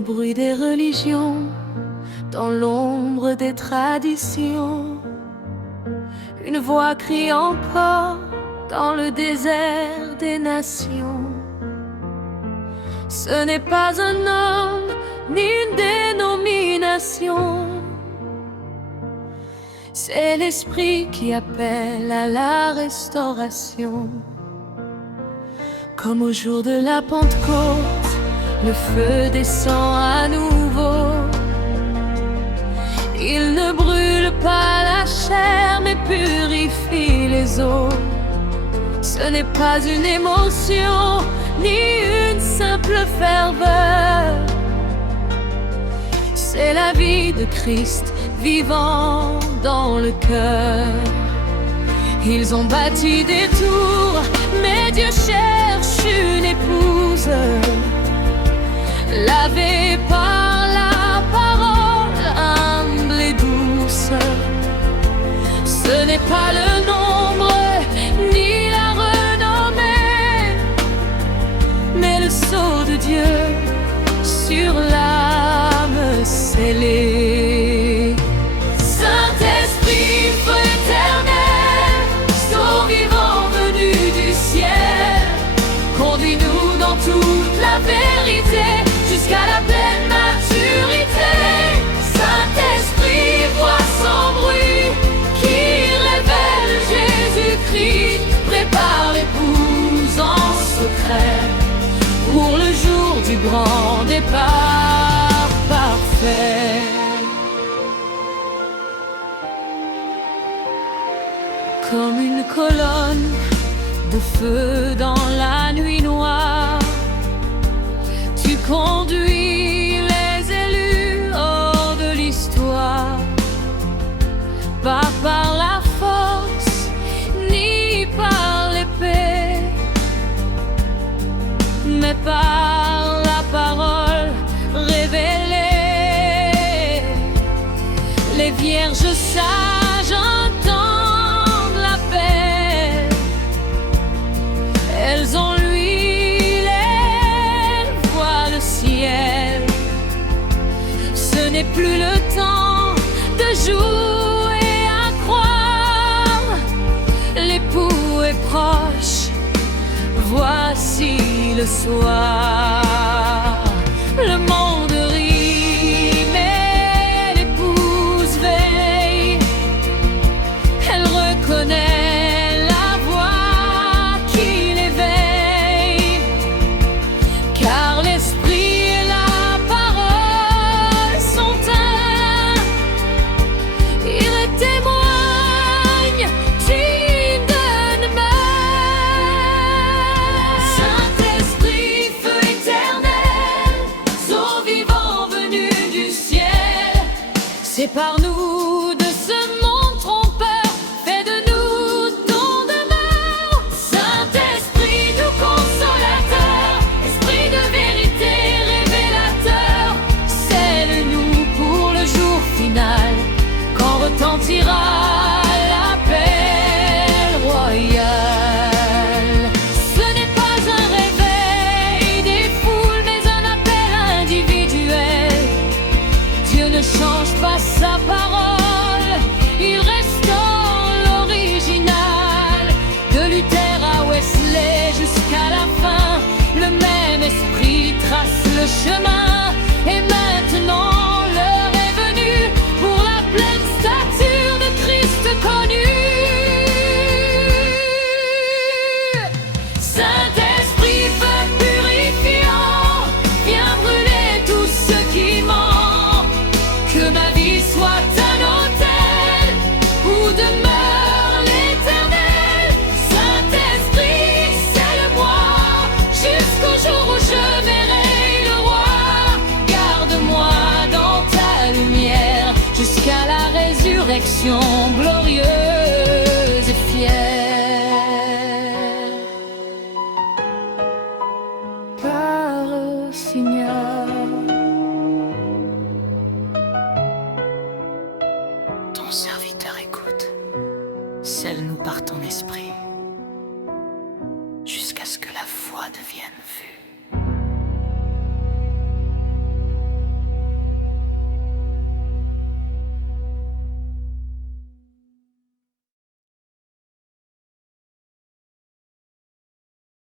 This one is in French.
le bruit des religions, dans l'ombre des traditions. Une voix crie encore dans le désert des nations. Ce n'est pas un homme ni une dénomination, c'est l'Esprit qui appelle à la restauration. Comme au jour de la Pentecôte, le feu descend à nouveau. Il ne brûle pas la chair, mais purifie les eaux. Ce n'est pas une émotion, ni une simple ferveur. C'est la vie de Christ vivant dans le cœur. Ils ont bâti des tours, mais Dieu cherche une épouse, lavée par la parole, humble et douce. Ce n'est pas le nombre, ni la renommée, mais le sceau de Dieu sur l'âme scellée. Saint-Esprit, feu éternel, sceau vivant venu du ciel, conduis-nous dans toute la vérité, jusqu'à la pleine maturité. Saint-Esprit, voix sans bruit, qui révèle Jésus-Christ, prépare l'épouse en secret, pour le jour du grand départ parfait. Comme une colonne de feu dans la nuit noire, tu conduis les élus hors de l'histoire. Pas par la force, ni par l'épée, mais par la parole révélée. Les vierges sages entendent l'appel, elles ont l'huile, elles voient le ciel. Ce n'est plus le temps de jouer à croire, l'époux est proche, voici le soir. Le monde rit, mais l'épouse veille. Elle reconnaît la voix qui l'éveille, car l'esprit et la parole sont un. Ils témoignent d'une demeure. Saint-Esprit, feu éternel, sceau vivant venu du ciel, sépare-nous de ce monde trompeur, fais de nous ton demeure. Saint-Esprit, doux consolateur, esprit de vérité révélateur, scelle-nous pour le jour final, quand retentira l'appel royal. Ce n'est pas un réveil des foules, mais un appel individuel. Dieu ne change pas sa parole, il restaure l'original. De Luther à Wesley jusqu'à la fin, le même esprit trace le chemin. Et maintenant l'heure est venue pour la pleine stature de Christ connu. Saint-Esprit, feu purifiant, viens brûler tout ce qui ment. Que ma vie soit un autel où demeure l'Éternel. Saint-Esprit, scelle-moi jusqu'au jour où je verrai le roi. Garde-moi dans ta lumière jusqu'à la résurrection glorieuse et fière. Par Seigneur, ton serviteur écoute, scelle-nous par ton esprit, jusqu'à ce que la foi devienne vue.